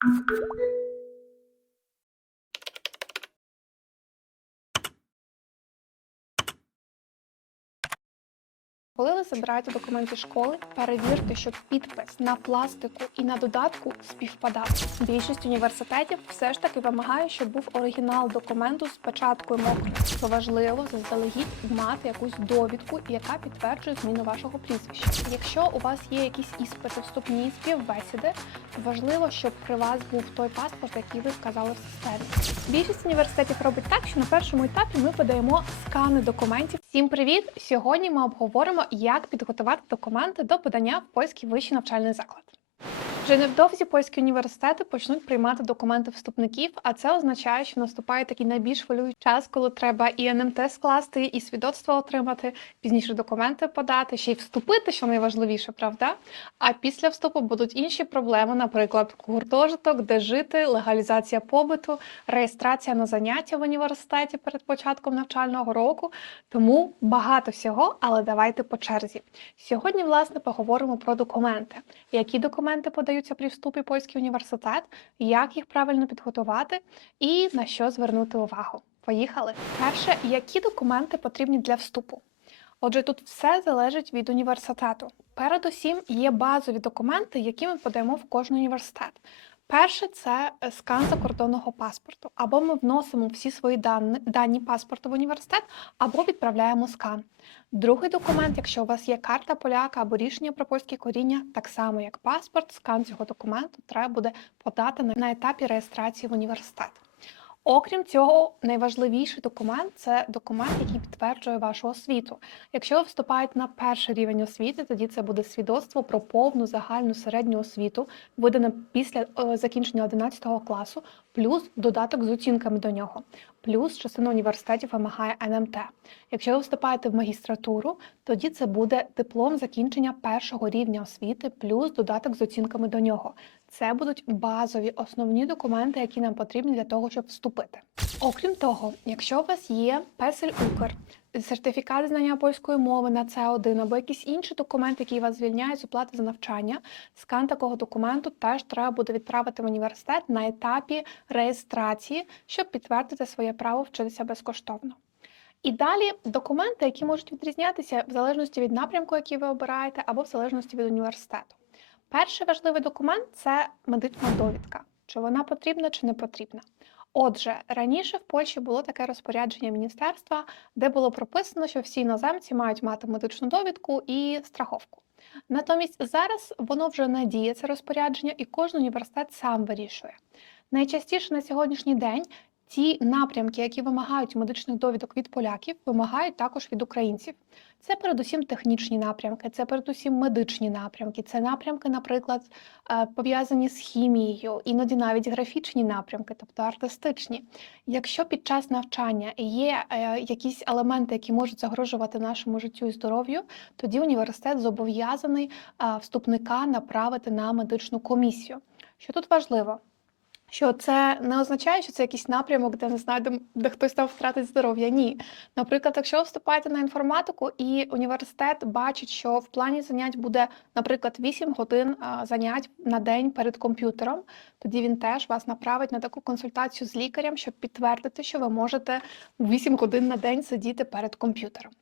Thank you. Коли ви забираєте документи школи, перевірте, щоб підпис на пластику і на додатку співпадав. Більшість університетів все ж таки вимагає, щоб був оригінал документу з мокрою. То важливо заздалегідь мати якусь довідку, яка підтверджує зміну вашого прізвища. Якщо у вас є якісь іспити, вступні співбесіди, важливо, щоб при вас був той паспорт, який ви вказали в системі. Більшість університетів робить так, що на першому етапі ми подаємо скани документів. Всім привіт! Сьогодні ми обговоримо, як підготувати документи до подання в польський вищий навчальний заклад. Вже невдовзі польські університети почнуть приймати документи вступників, а це означає, що наступає такий найбільш хвилюючий час, коли треба і НМТ скласти, і свідоцтво отримати, пізніше документи подати, ще й вступити, що найважливіше, правда? А після вступу будуть інші проблеми, наприклад, гуртожиток, де жити, легалізація побуту, реєстрація на заняття в університеті перед початком навчального року. Тому багато всього, але давайте по черзі. Сьогодні, власне, поговоримо про документи. Які документи подаються при вступі в польський університет, як їх правильно підготувати і на що звернути увагу. Поїхали. Перше, які документи потрібні для вступу? Отже, тут все залежить від університету. Передусім є базові документи, які ми подаємо в кожен університет. Перше це е, скан закордонного паспорту. Або ми вносимо всі свої дані, дані паспорту в університет, або відправляємо скан. Другий документ, якщо у вас є карта поляка або рішення про польське коріння, так само як паспорт, скан цього документу треба буде подати на- на етапі реєстрації в університет. Окрім цього, найважливіший документ це документ, який підтверджує вашу освіту. Якщо ви вступаєте на перший рівень освіти, тоді це буде свідоцтво про повну загальну середню освіту, видане після е, закінчення 11 класу, плюс додаток з оцінками до нього. Плюс частина університетів вимагає НМТ. Якщо ви вступаєте в магістратуру, тоді це буде диплом закінчення першого рівня освіти, плюс додаток з оцінками до нього. Це будуть базові основні документи, які нам потрібні для того, щоб вступити. Окрім того, якщо у вас є песель Укр, сертифікат знання польської мови на С1 або якийсь інший документ, який вас звільняє з оплати за навчання, скан такого документу теж треба буде відправити в університет на етапі реєстрації, щоб підтвердити своє право вчитися безкоштовно. І далі документи, які можуть відрізнятися в залежності від напрямку, який ви обираєте, або в залежності від університету. Перший важливий документ це медична довідка. Чи вона потрібна, чи не потрібна. Отже, раніше в Польщі було таке розпорядження міністерства, де було прописано, що всі іноземці мають мати медичну довідку і страховку. Натомість зараз воно вже не це розпорядження, і кожен університет сам вирішує. Найчастіше на сьогоднішній день ті напрямки, які вимагають медичних довідок від поляків, вимагають також від українців. Це передусім технічні напрямки, це передусім медичні напрямки, це напрямки, наприклад, е, пов'язані з хімією, іноді навіть графічні напрямки, тобто артистичні. Якщо під час навчання є е, якісь елементи, які можуть загрожувати нашому життю і здоров'ю, тоді університет зобов'язаний е, вступника направити на медичну комісію. Що тут важливо? Що це не означає, що це якийсь напрямок, де не знаю, де, хтось там втратить здоров'я. Ні. Наприклад, якщо ви вступаєте на інформатику і університет бачить, що в плані занять буде, наприклад, 8 годин занять на день перед комп'ютером, тоді він теж вас направить на таку консультацію з лікарем, щоб підтвердити, що ви можете 8 годин на день сидіти перед комп'ютером.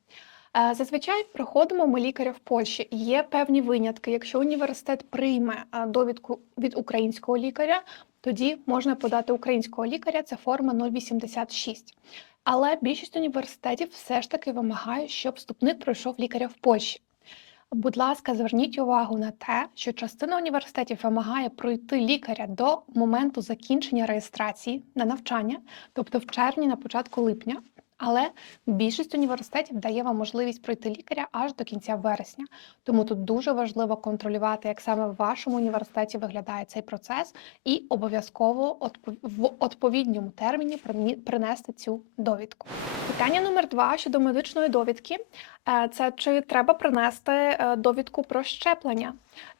Е, Зазвичай проходимо ми лікаря в Польщі. Є певні винятки. Якщо університет прийме е, довідку від українського лікаря, тоді можна подати українського лікаря, це форма 086. Але більшість університетів все ж таки вимагає, щоб вступник пройшов лікаря в Польщі. Будь ласка, зверніть увагу на те, що частина університетів вимагає пройти лікаря до моменту закінчення реєстрації на навчання, тобто в червні на початку липня. Але більшість університетів дає вам можливість пройти лікаря аж до кінця вересня. Тому тут дуже важливо контролювати, як саме в вашому університеті виглядає цей процес, і обов'язково в відповідному терміні принести цю довідку. Питання номер два щодо медичної довідки е, це чи треба принести е, довідку про щеплення.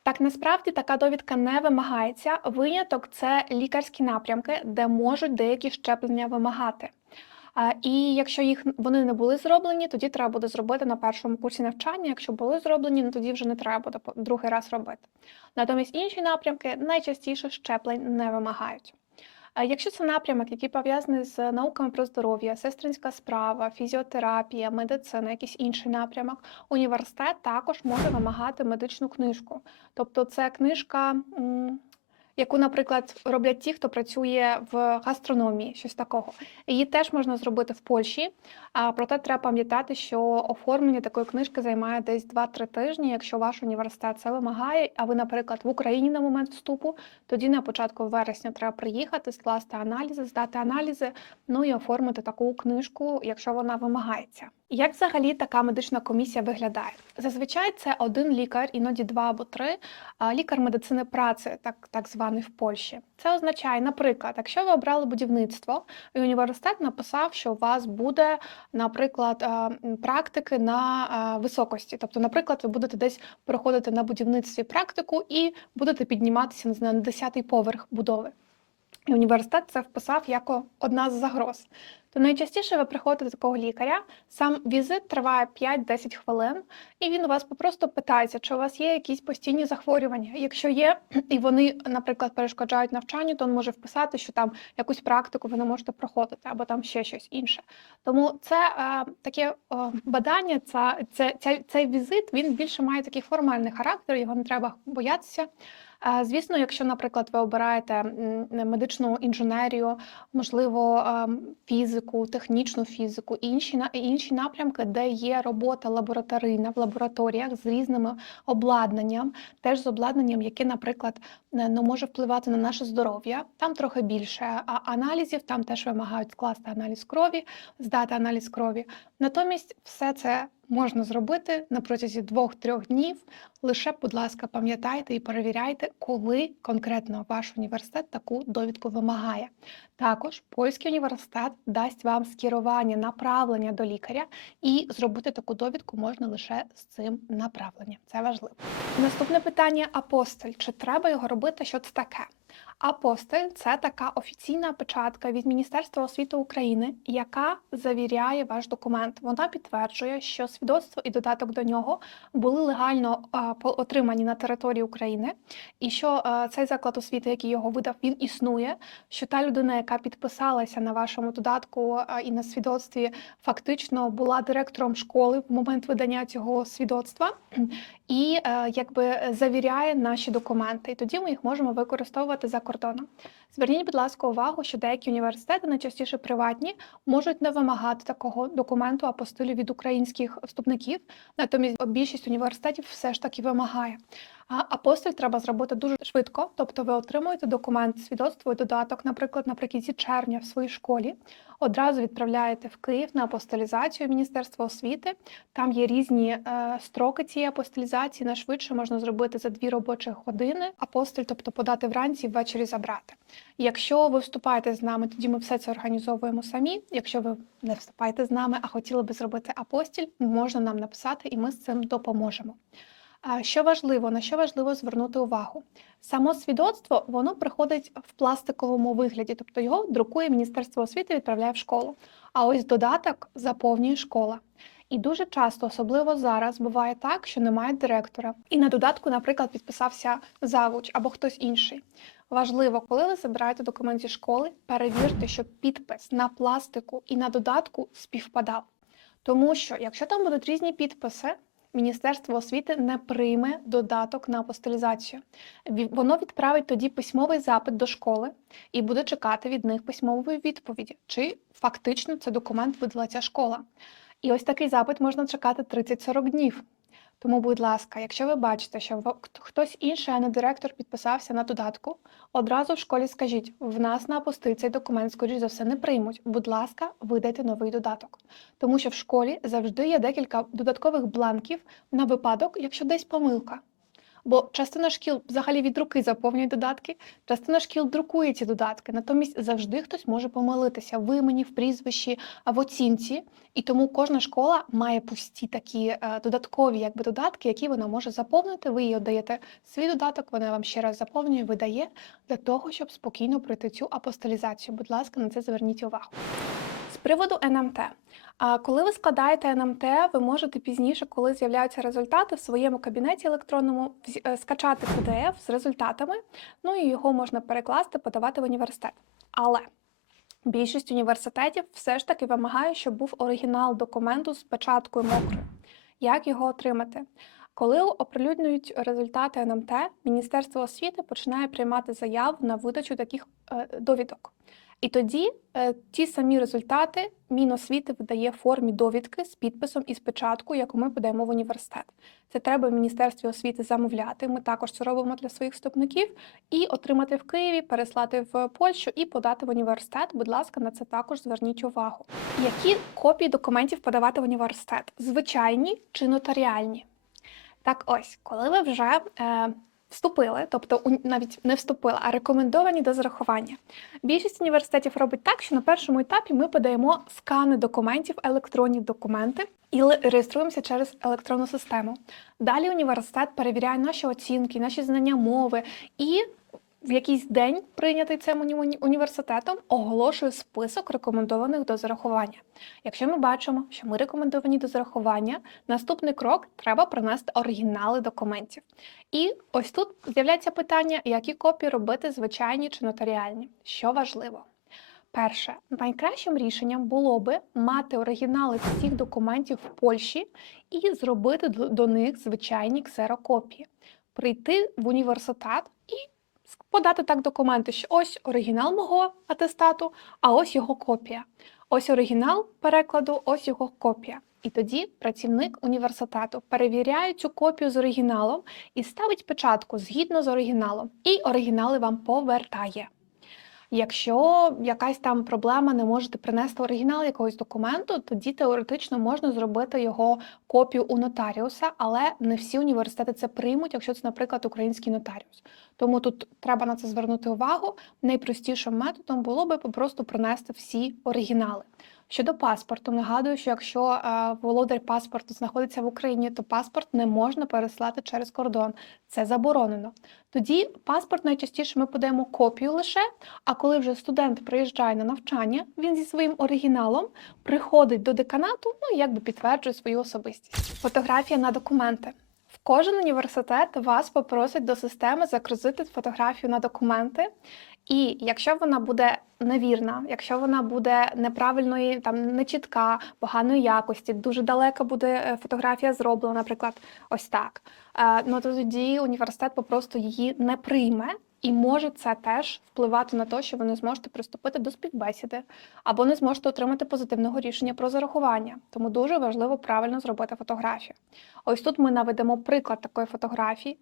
Так, насправді така довідка не вимагається. Виняток це лікарські напрямки, де можуть деякі щеплення вимагати. І якщо їх вони не були зроблені, тоді треба буде зробити на першому курсі навчання. Якщо були зроблені, ну тоді вже не треба буде другий раз робити. Натомість інші напрямки найчастіше щеплень не вимагають. Якщо це напрямок, який пов'язаний з науками про здоров'я, сестринська справа, фізіотерапія, медицина, якийсь інший напрямок, університет також може вимагати медичну книжку. Тобто, це книжка, яку, наприклад, роблять ті, хто працює в гастрономії, щось такого. Її теж можна зробити в Польщі. А проте треба пам'ятати, що оформлення такої книжки займає десь 2-3 тижні. Якщо ваш університет це вимагає, а ви, наприклад, в Україні на момент вступу, тоді на початку вересня треба приїхати, скласти аналізи, здати аналізи, ну і оформити таку книжку, якщо вона вимагається. Як взагалі така медична комісія виглядає? Зазвичай це один лікар, іноді два або три, лікар медицини праці, так, так званий в Польщі. Це означає, наприклад, якщо ви обрали будівництво, і університет написав, що у вас буде, наприклад, практики на високості. Тобто, наприклад, ви будете десь проходити на будівництві практику і будете підніматися не знаю, на 10-й поверх будови. І університет це вписав як одна з загроз. То найчастіше ви приходите до такого лікаря, сам візит триває 5-10 хвилин, і він у вас попросту питається, чи у вас є якісь постійні захворювання. Якщо є, і вони, наприклад, перешкоджають навчанню, то він може вписати, що там якусь практику ви не можете проходити, або там ще щось інше. Тому це е, таке е, бадання, це, це, ця- цей візит він більше має такий формальний характер, його не треба боятися. Е, Звісно, якщо, наприклад, ви обираєте медичну інженерію, можливо, ем, фізику, технічну фізику, інші інші напрямки, де є робота лабораторійна в лабораторіях з різними обладнанням, теж з обладнанням, яке, наприклад, ну, може впливати на наше здоров'я. Там трохи більше аналізів, там теж вимагають скласти аналіз крові, здати аналіз крові. Натомість все це можна зробити на протязі двох-трьох днів. Лише, будь ласка, пам'ятайте і перевіряйте, коли конкретно ваш університет таку довідку вимагає. Також польський університет дасть вам скерування направлення до лікаря, і зробити таку довідку можна лише з цим направленням. Це важливо. Наступне питання: апостиль. Чи треба його робити? Що це таке? Апостиль це така офіційна печатка від Міністерства освіти України, яка завіряє ваш документ. Вона підтверджує, що свідоцтво і додаток до нього були легально отримані на території України, і що цей заклад освіти, який його видав, він існує. Що та людина, яка підписалася на вашому додатку і на свідоцтві, фактично була директором школи в момент видання цього свідоцтва і е, якби завіряє наші документи, і тоді ми їх можемо використовувати за кордоном. Зверніть, будь ласка, увагу, що деякі університети, найчастіше приватні, можуть не вимагати такого документу апостилю від українських вступників. Натомість більшість університетів все ж таки вимагає. А апостиль треба зробити дуже швидко, тобто ви отримуєте документ, свідоцтво і додаток, наприклад, наприкінці червня в своїй школі. Одразу відправляєте в Київ на апостилізацію Міністерства освіти. Там є різні е, строки цієї апостилізації. Найшвидше можна зробити за дві робочі години. Апостиль, тобто подати вранці, ввечері забрати. Якщо ви вступаєте з нами, тоді ми все це організовуємо самі. Якщо ви не вступаєте з нами, а хотіли би зробити апостіль, можна нам написати, і ми з цим допоможемо. Що важливо, на що важливо звернути увагу? Само свідоцтво воно приходить в пластиковому вигляді, тобто його друкує Міністерство освіти, відправляє в школу. А ось додаток заповнює школа. І дуже часто, особливо зараз, буває так, що немає директора, і на додатку, наприклад, підписався завуч або хтось інший. Важливо, коли ви забираєте документ зі школи, перевірте, щоб підпис на пластику і на додатку співпадав. Тому що, якщо там будуть різні підписи, Міністерство освіти не прийме додаток на апостилізацію. Воно відправить тоді письмовий запит до школи і буде чекати від них письмової відповіді, чи фактично це документ видала ця школа. І ось такий запит можна чекати 30-40 днів. Тому, будь ласка, якщо ви бачите, що хтось інший, а не директор, підписався на додатку, одразу в школі скажіть: в нас на апостиль цей документ, скоріш за все, не приймуть. Будь ласка, видайте новий додаток. Тому що в школі завжди є декілька додаткових бланків на випадок, якщо десь помилка. Бо частина шкіл взагалі від руки заповнює додатки, частина шкіл друкує ці додатки. Натомість завжди хтось може помилитися в імені, в прізвищі, а в оцінці. І тому кожна школа має пусті такі е, додаткові якби, додатки, які вона може заповнити. Ви їй даєте свій додаток, вона вам ще раз заповнює, видає для того, щоб спокійно пройти цю апостолізацію. Будь ласка, на це зверніть увагу. Приводу НМТ. Коли ви складаєте НМТ, ви можете пізніше, коли з'являються результати, в своєму кабінеті електронному е, скачати PDF з результатами, ну і його можна перекласти, подавати в університет. Але більшість університетів все ж таки вимагає, щоб був оригінал документу з печаткою мокрою. Як його отримати? Коли оприлюднюють результати НМТ, Міністерство освіти починає приймати заяву на видачу таких е, довідок. І тоді е, ті самі результати Міносвіти видає в формі довідки з підписом і з печаткою, яку ми подаємо в університет. Це треба в Міністерстві освіти замовляти. Ми також це робимо для своїх вступників і отримати в Києві, переслати в Польщу і подати в університет. Будь ласка, на це також зверніть увагу. Які копії документів подавати в університет? Звичайні чи нотаріальні? Так ось, коли ви вже е, вступили, тобто навіть не вступили, а рекомендовані до зарахування. Більшість університетів робить так, що на першому етапі ми подаємо скани документів, електронні документи і реєструємося через електронну систему. Далі університет перевіряє наші оцінки, наші знання мови і. В якийсь день, прийнятий цим уні- уні- університетом, оголошує список рекомендованих до зарахування. Якщо ми бачимо, що ми рекомендовані до зарахування, наступний крок треба принести оригінали документів. І ось тут з'являється питання, які копії робити, звичайні чи нотаріальні. Що важливо? Перше, найкращим рішенням було би мати оригінали всіх документів в Польщі і зробити до них звичайні ксерокопії. Прийти в університет подати так документи, що ось оригінал мого атестату, а ось його копія. Ось оригінал перекладу, ось його копія. І тоді працівник університету перевіряє цю копію з оригіналом і ставить печатку згідно з оригіналом, і оригінали вам повертає. Якщо якась там проблема, не можете принести оригінал якогось документу, тоді теоретично можна зробити його копію у нотаріуса, але не всі університети це приймуть, якщо це, наприклад, український нотаріус. Тому тут треба на це звернути увагу. Найпростішим методом було би просто принести всі оригінали. Щодо паспорту, нагадую, що якщо е, володар паспорту знаходиться в Україні, то паспорт не можна переслати через кордон. Це заборонено. Тоді паспорт найчастіше ми подаємо копію лише, а коли вже студент приїжджає на навчання, він зі своїм оригіналом приходить до деканату, ну якби підтверджує свою особистість. Фотографія на документи. Кожен університет вас попросить до системи загрузити фотографію на документи. І якщо вона буде невірна, якщо вона буде неправильної, там нечітка, поганої якості, дуже далека буде е, фотографія зроблена, наприклад, ось так. е, Ну то тоді університет попросту її не прийме, і може це теж впливати на те, що ви не зможете приступити до співбесіди або не зможете отримати позитивного рішення про зарахування. Тому дуже важливо правильно зробити фотографію. Ось тут ми наведемо приклад такої фотографії.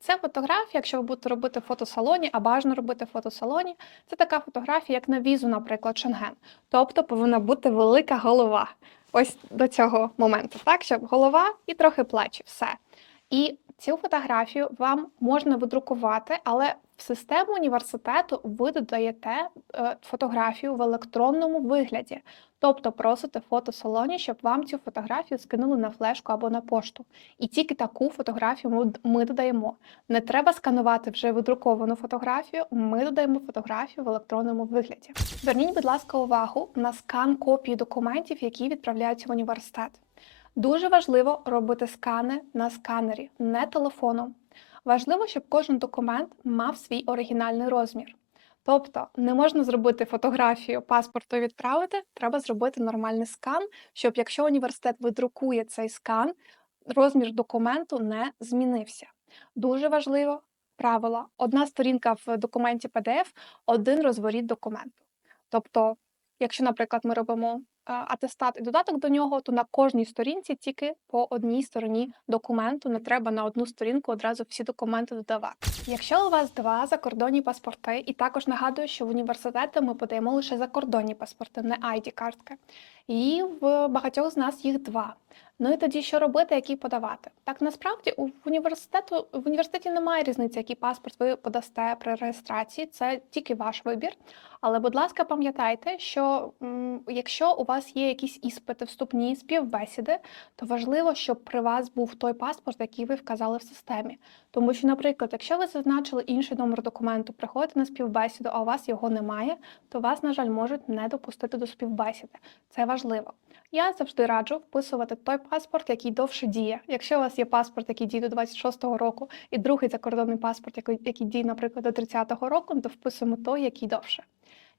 Це фотографія, якщо ви будете робити в фотосалоні, а бажано робити в фотосалоні, це така фотографія, як на візу, наприклад, Шенген. Тобто повинна бути велика голова. Ось до цього моменту, так, щоб голова і трохи плечі, все. І цю фотографію вам можна видрукувати, але в систему університету ви додаєте е, фотографію в електронному вигляді. Тобто просите фотосалоні, щоб вам цю фотографію скинули на флешку або на пошту. І тільки таку фотографію ми, ми додаємо. Не треба сканувати вже видруковану фотографію. Ми додаємо фотографію в електронному вигляді. Зверніть, будь ласка, увагу на скан копії документів, які відправляються в університет. Дуже важливо робити скани на сканері, не телефоном. Важливо, щоб кожен документ мав свій оригінальний розмір. Тобто не можна зробити фотографію паспорту і відправити, треба зробити нормальний скан, щоб якщо університет видрукує цей скан, розмір документу не змінився. Дуже важливо правило: одна сторінка в документі PDF, один розворіт документу. Тобто, якщо, наприклад, ми робимо атестат і додаток до нього, то на кожній сторінці тільки по одній стороні документу не треба на одну сторінку одразу всі документи додавати. Якщо у вас два закордонні паспорти, і також нагадую, що в університети ми подаємо лише закордонні паспорти, не ID-картки. І в багатьох з нас їх два. Ну і тоді що робити, який подавати? Так насправді у університету в університеті немає різниці, який паспорт ви подасте при реєстрації. Це тільки ваш вибір. Але, будь ласка, пам'ятайте, що м, якщо у вас є якісь іспити, вступні співбесіди, то важливо, щоб при вас був той паспорт, який ви вказали в системі. Тому що, наприклад, якщо ви зазначили інший номер документу, приходите на співбесіду, а у вас його немає, то вас, на жаль, можуть не допустити до співбесіди. Це важливо. Я завжди раджу вписувати той паспорт, який довше діє. Якщо у вас є паспорт, який діє до 26-го року, і другий закордонний паспорт, який, який діє, наприклад, до 30-го року, то вписуємо той, який довше.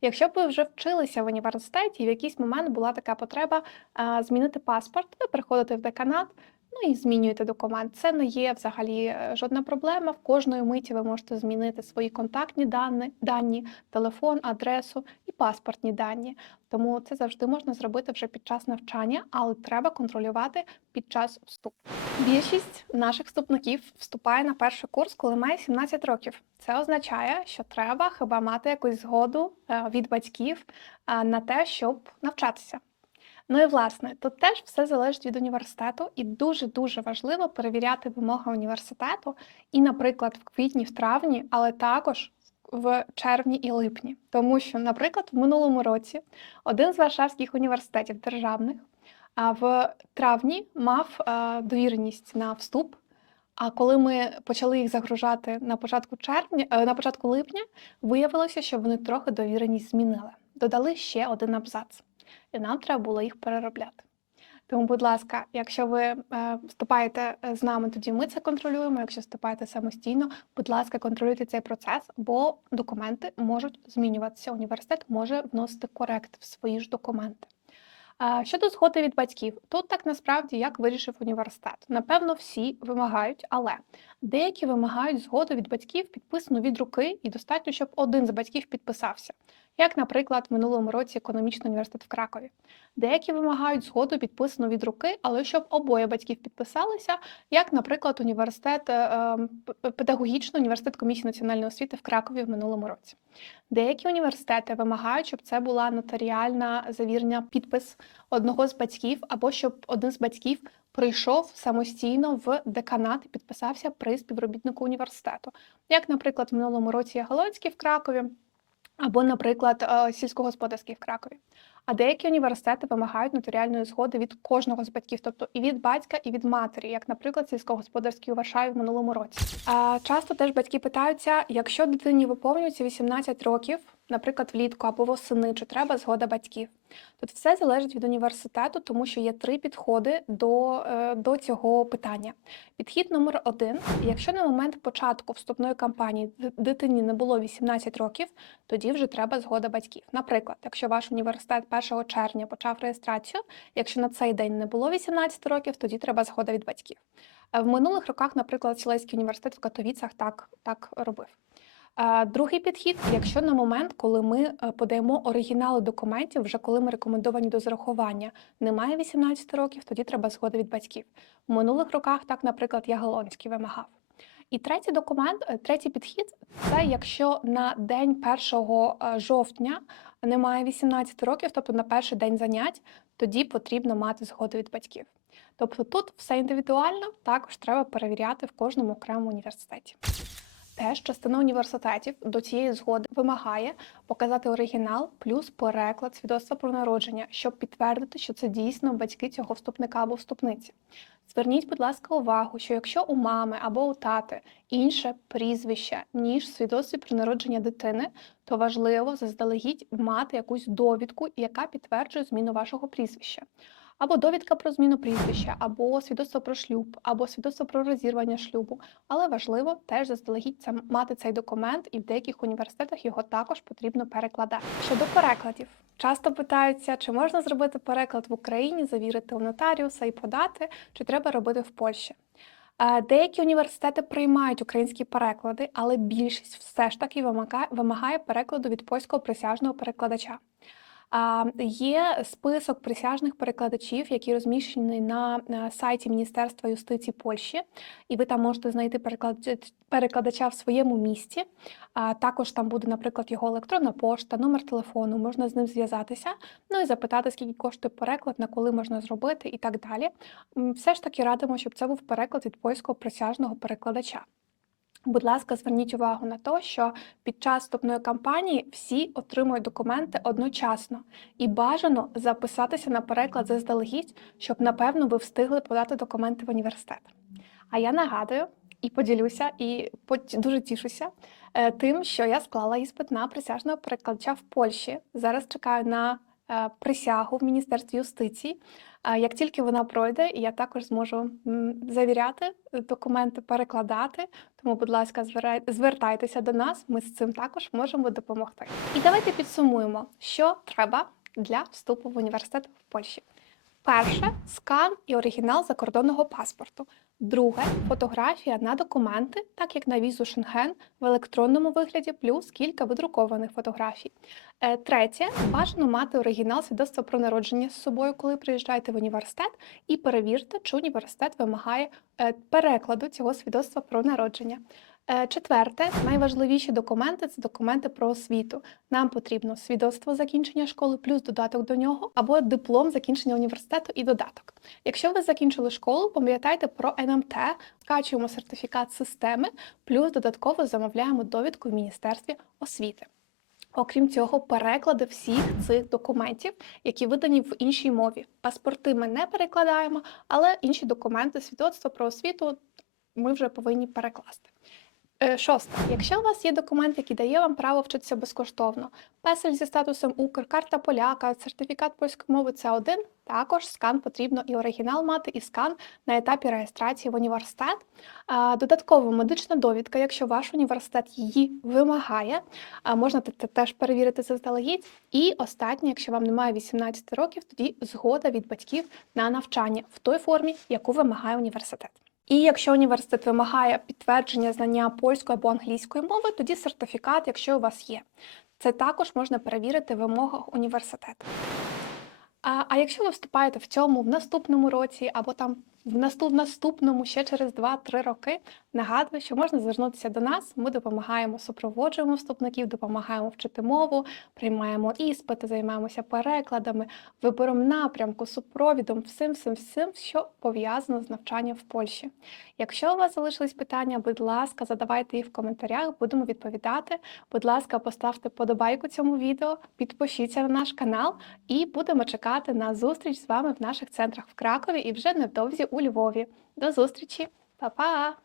Якщо б ви вже вчилися в університеті, і в якийсь момент була така потреба а, змінити паспорт, ви приходите в деканат, ну і змінюєте документ. Це не є взагалі е, жодна проблема. В кожної миті ви можете змінити свої контактні дані, дані, телефон, адресу паспортні дані. Тому це завжди можна зробити вже під час навчання, але треба контролювати під час вступу. Більшість наших вступників вступає на перший курс, коли має 17 років. Це означає, що треба хіба мати якусь згоду е, від батьків е, на те, щоб навчатися. Ну і власне, тут теж все залежить від університету, і дуже дуже важливо перевіряти вимоги університету і, наприклад, в квітні, в травні, але також в червні і липні. Тому що, наприклад, в минулому році один з варшавських університетів державних в травні мав е, довіреність на вступ. А коли ми почали їх загружати на початку червня, е, на початку липня, виявилося, що вони трохи довіреність змінили. Додали ще один абзац, і нам треба було їх переробляти. Тому, будь ласка, якщо ви е, вступаєте е, з нами, тоді ми це контролюємо. Якщо вступаєте самостійно, будь ласка, контролюйте цей процес, бо документи можуть змінюватися. Університет може вносити коректи в свої ж документи. Щодо згоди від батьків, тут так насправді як вирішив університет. Напевно, всі вимагають, але деякі вимагають згоду від батьків підписану від руки, і достатньо, щоб один з батьків підписався. Як, наприклад, в минулому році економічний університет в Кракові. Деякі вимагають згоду підписану від руки, але щоб обоє батьків підписалися, як, наприклад, університет е, е, педагогічний університет комісії національної освіти в Кракові в минулому році. Деякі університети вимагають, щоб це була нотаріальна завірення підпис одного з батьків, або щоб один з батьків прийшов самостійно в деканат і підписався при співробітнику університету. Як, наприклад, в минулому році Яголонський в Кракові, або, наприклад, е, сільськогосподарський в Кракові. А деякі університети вимагають нотаріальної згоди від кожного з батьків, тобто і від батька, і від матері, як, наприклад, сільськогосподарський у Варшаві в минулому році. Часто теж батьки питаються, якщо дитині виповнюється 18 років, наприклад, влітку або восени, чи треба згода батьків. Тут все залежить від університету, тому що є три підходи до, е, до цього питання. Підхід номер один: якщо на момент початку вступної кампанії дитині не було 18 років, тоді вже треба згода батьків. Наприклад, якщо ваш університет 1 червня почав реєстрацію, якщо на цей день не було 18 років, тоді треба згода від батьків. Е, В минулих роках, наприклад, Сілеський університет в Катовіцях так, так робив. Другий підхід, якщо на момент, коли ми е, подаємо оригінали документів, вже коли ми рекомендовані до зарахування, немає 18 років, тоді треба згода від батьків. В минулих роках так, наприклад, Яголонський вимагав. І третій документ, е, третій підхід це якщо на день 1 е, жовтня немає 18 років, тобто на перший день занять, тоді потрібно мати згоду від батьків. Тобто тут все індивідуально, також треба перевіряти в кожному окремому університеті. Теж частина університетів до цієї згоди вимагає показати оригінал плюс переклад свідоцтва про народження, щоб підтвердити, що це дійсно батьки цього вступника або вступниці. Зверніть, будь ласка, увагу, що якщо у мами або у тати інше прізвище, ніж свідоцтві про народження дитини, то важливо заздалегідь мати якусь довідку, яка підтверджує зміну вашого прізвища. Або довідка про зміну прізвища, або свідоцтво про шлюб, або свідоцтво про розірвання шлюбу. Але важливо теж заздалегідь мати цей документ, і в деяких університетах його також потрібно перекладати. Щодо перекладів, часто питаються, чи можна зробити переклад в Україні, завірити у нотаріуса і подати, чи треба робити в Польщі. Е, Деякі університети приймають українські переклади, але більшість все ж таки вимагає перекладу від польського присяжного перекладача. Є список присяжних перекладачів, які розміщені на сайті Міністерства юстиції Польщі, і ви там можете знайти перекладач- перекладача в своєму місті. А також там буде, наприклад, його електронна пошта, номер телефону, можна з ним зв'язатися, ну і запитати, скільки коштує переклад, на коли можна зробити і так далі. Все ж таки радимо, щоб це був переклад від польського присяжного перекладача. Будь ласка, зверніть увагу на те, що під час вступної кампанії всі отримують документи одночасно і бажано записатися на переклад заздалегідь, щоб напевно ви встигли подати документи в університет. А я нагадую і поділюся, і дуже тішуся е, тим, що я склала іспит на присяжного перекладача в Польщі. Зараз чекаю на е, присягу в Міністерстві юстиції. А Як тільки вона пройде, я також зможу завіряти е, документи, перекладати. Тому, будь ласка, звертайтеся до нас. Ми з цим також можемо допомогти. І давайте підсумуємо, що треба для вступу в університет в Польщі. Перше скан і оригінал закордонного паспорту. Друге фотографія на документи, так як на візу Шенген в електронному вигляді, плюс кілька видрукованих фотографій. Е, Третє бажано мати оригінал свідоцтва про народження з собою, коли приїжджаєте в університет, і перевірте, чи університет вимагає е, перекладу цього свідоцтва про народження. Е, Четверте, найважливіші документи це документи про освіту. Нам потрібно свідоцтво закінчення школи, плюс додаток до нього, або диплом закінчення університету і додаток. Якщо ви закінчили школу, пам'ятайте про НМТ, скачуємо сертифікат системи, плюс додатково замовляємо довідку в Міністерстві освіти. Окрім цього, переклади всіх цих документів, які видані в іншій мові. Паспорти ми не перекладаємо, але інші документи, свідоцтво про освіту ми вже повинні перекласти. Е, Шосте. Якщо у вас є документ, який дає вам право вчитися безкоштовно, песель зі статусом Укр, карта поляка, сертифікат польської мови це один, також скан потрібно і оригінал мати, і скан на етапі реєстрації в університет. Додатково медична довідка, якщо ваш університет її вимагає, можна те- теж перевірити заздалегідь. І останнє, якщо вам немає 18 років, тоді згода від батьків на навчання в той формі, яку вимагає університет. І якщо університет вимагає підтвердження знання польської або англійської мови, тоді сертифікат, якщо у вас є. Це також можна перевірити в вимогах університету. А, а якщо ви вступаєте в цьому в наступному році, або там в наступ, наступному ще через 2-3 роки, нагадую, що можна звернутися до нас. Ми допомагаємо, супроводжуємо вступників, допомагаємо вчити мову, приймаємо іспити, займаємося перекладами, вибором напрямку, супровідом, всім, всім, всім, що пов'язано з навчанням в Польщі. Якщо у вас залишились питання, будь ласка, задавайте їх в коментарях, будемо відповідати. Будь ласка, поставте подобайку цьому відео, підпишіться на наш канал і будемо чекати на зустріч з вами в наших центрах в Кракові і вже невдовзі у Львові. До зустрічі, Па-па!